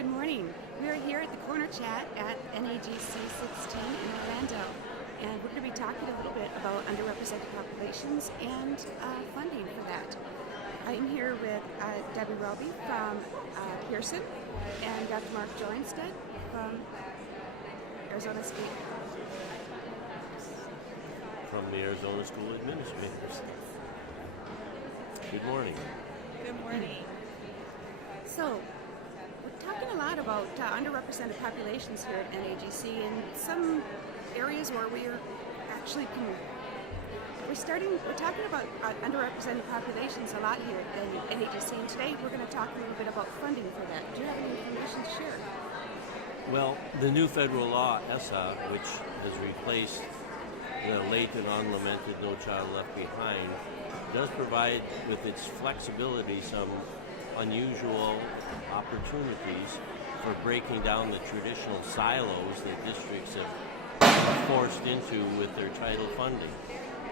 Good morning. We are here at the Corner Chat at NAGC 16 in Orlando, and we're going to be talking a little bit about underrepresented populations and funding for that. I'm here with Debbie Roby from Pearson and Dr. Mark Joraanstad from Arizona State. From the Arizona School Administrators. Good morning. Good morning. So, we're talking a lot about underrepresented populations here at NAGC, and some areas where we're talking about underrepresented populations a lot here at NAGC, and today we're going to talk a little bit about funding for that. Do you have any information to share? Well, the new federal law, ESSA, which has replaced the late and unlamented No Child Left Behind, does provide with its flexibility some unusual opportunities for breaking down the traditional silos that districts have forced into with their title funding.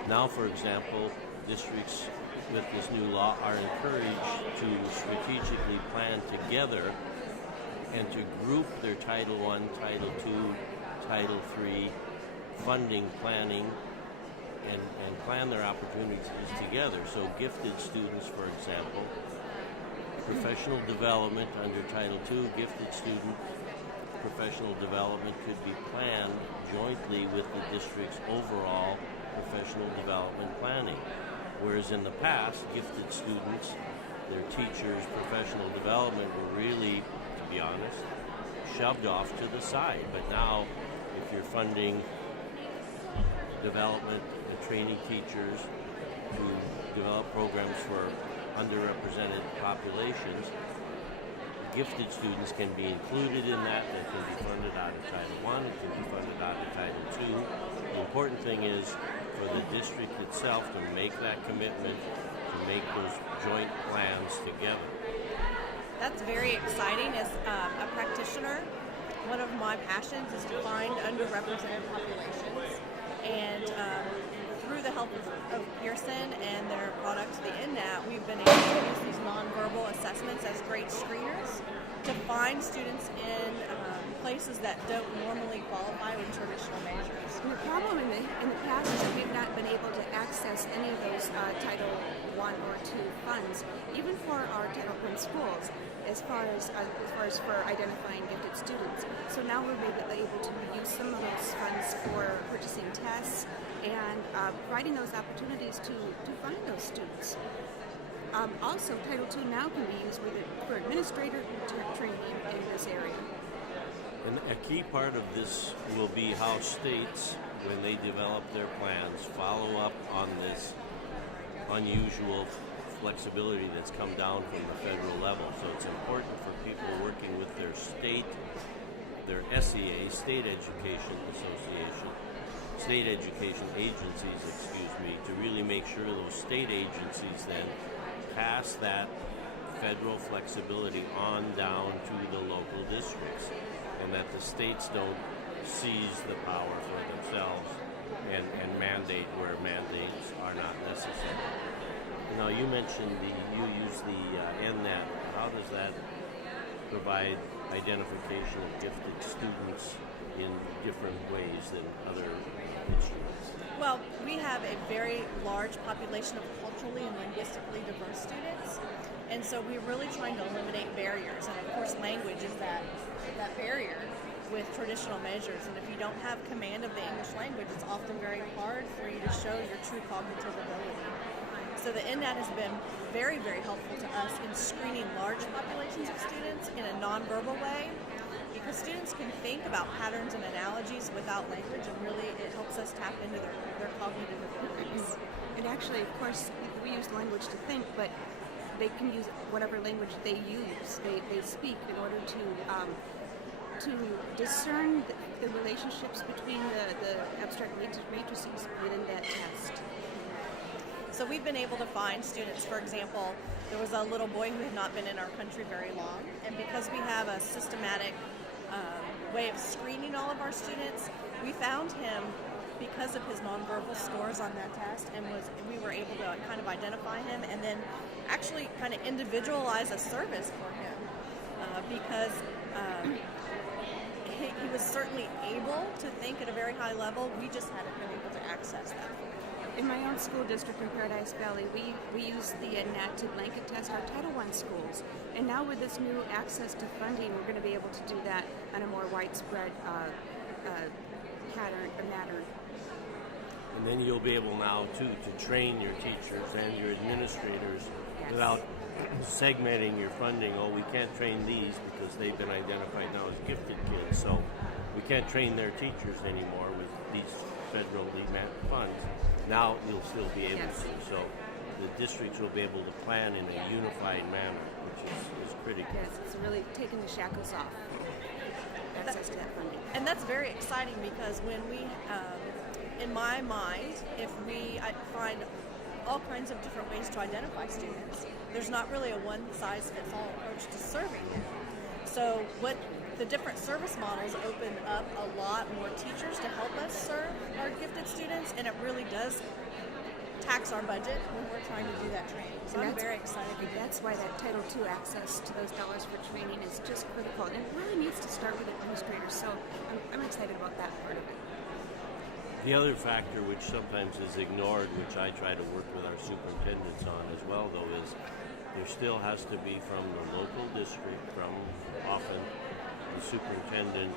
Now, for example, districts with this new law are encouraged to strategically plan together and to group their Title I, Title II, Title III funding planning and plan their opportunities together. So gifted students, for example, professional development under Title II, gifted student professional development could be planned jointly with the district's overall professional development planning. Whereas in the past, gifted students, their teachers' professional development were really, to be honest, shoved off to the side. But now, if you're funding development and training teachers to develop programs for underrepresented populations, gifted students can be included in that. They can be funded out of Title I, it can be funded out of Title II. The important thing is for the district itself to make that commitment, to make those joint plans together. That's very exciting. As a practitioner, one of my passions is to find underrepresented populations. And through the help of Pearson and their product, the NNAT, we've been able to use these nonverbal assessments as great screeners to find students in places that don't normally qualify with traditional measures. And the problem in the past is that we've not been able to access any of those Title I or II funds, even for our Title I schools, as far as for identifying gifted students. So now we're maybe able to use some of those funds for purchasing tests and providing those opportunities to find those students. Also, Title II now can be used for administrator training in this area. And a key part of this will be how states, when they develop their plans, follow up on this unusual flexibility that's come down from the federal level. So it's important for people working with their state, their SEA, State Education Association, state education agencies, to really make sure those state agencies then pass that federal flexibility on down to the local districts, and that the states don't seize the power for themselves and mandate where mandates are not necessary. Now, you mentioned you use the NNAT. How does that provide identification of gifted students in different ways than other instruments? Well, we have a very large population of culturally and linguistically diverse students, and so we're really trying to eliminate barriers. And of course, language is that barrier with traditional measures. And if you don't have command of the English language, it's often very hard for you to show your true cognitive ability. So the NNAT has been very, very helpful to us in screening large populations of students in a nonverbal way, because students can think about patterns and analogies without language, and really it helps us tap into their cognitive abilities. And actually, of course, we use language to think, but they can use whatever language they use, they speak, in order to discern the relationships between the abstract matrices within that test. So we've been able to find students, for example, there was a little boy who had not been in our country very long, and because we have a systematic way of screening all of our students, we found him because of his nonverbal scores on that test, and we were able to kind of identify him and then actually kind of individualize a service for him because he was certainly able to think at a very high level. We just hadn't been able to access that. In my own school district in Paradise Valley, we use the enacted blanket test, our Title I schools. And now with this new access to funding, we're going to be able to do that on a more widespread matter. And then you'll be able now, too, to train your teachers and your administrators Yes. without segmenting your funding. Oh, we can't train these because they've been identified now as gifted kids, so we can't train their teachers anymore with these federally funds. Now you'll still be able Yes. to. So the districts will be able to plan in a unified manner, which is critical. Yes, it's really taking the shackles off. Access to that funding. And that's very exciting because when we, in my mind, I find all kinds of different ways to identify students, there's not really a one-size-fits-all approach to serving them. So what the different service models open up a lot more teachers to help us serve our gifted students, and it really does tax our budget when we're trying to do that training. So I'm very excited. That's why that Title II access to those dollars for training is just critical. And it really needs to start with administrators, so I'm excited about that part of it. The other factor which sometimes is ignored, which I try to work with our superintendents on as well, though, is there still has to be from the local district, from often the superintendent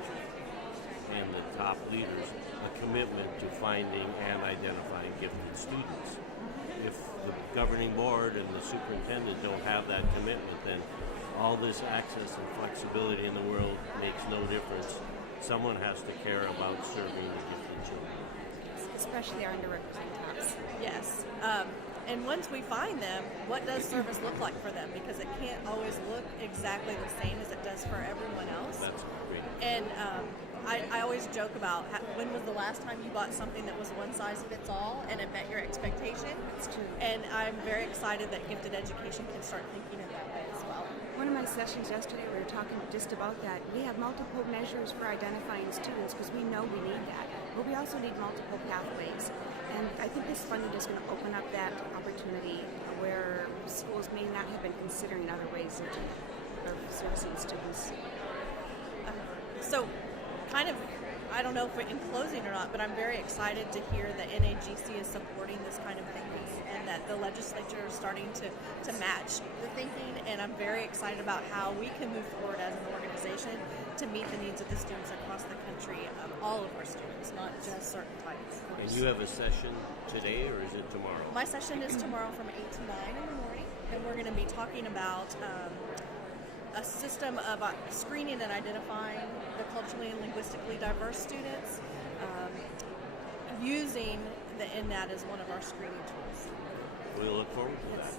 and the top leaders, a commitment to finding and identifying gifted students. If the governing board and the superintendent don't have that commitment, then all this access and flexibility in the world makes no difference. Someone has to care about serving the gifted children. Especially our underrepresented class. Yes. And once we find them, what does service look like for them? Because it can't always look exactly the same as it does for everyone else. That's great. And I always joke about when was the last time you bought something that was one size fits all and it met your expectation? It's true. And I'm very excited that gifted education can start thinking in that way as well. One of my sessions yesterday, we were talking just about that. We have multiple measures for identifying students because we know we need that. But we also need multiple pathways. And I think this funding is going to open up that opportunity where schools may not have been considering other ways of servicing students. So, kind of, I don't know if we're in closing or not, but I'm very excited to hear that NAGC is supporting this kind of thinking and that the legislature is starting to match the thinking, and I'm very excited about how we can move forward as an organization to meet the needs of the students across the country, all of our students, not just certain types. And you have a session today, or is it tomorrow? My session is tomorrow from 8 to 9 in the morning, and we're going to be talking about a system of screening and identifying the culturally and linguistically diverse students, using the NNAT as one of our screening tools. We look forward to that.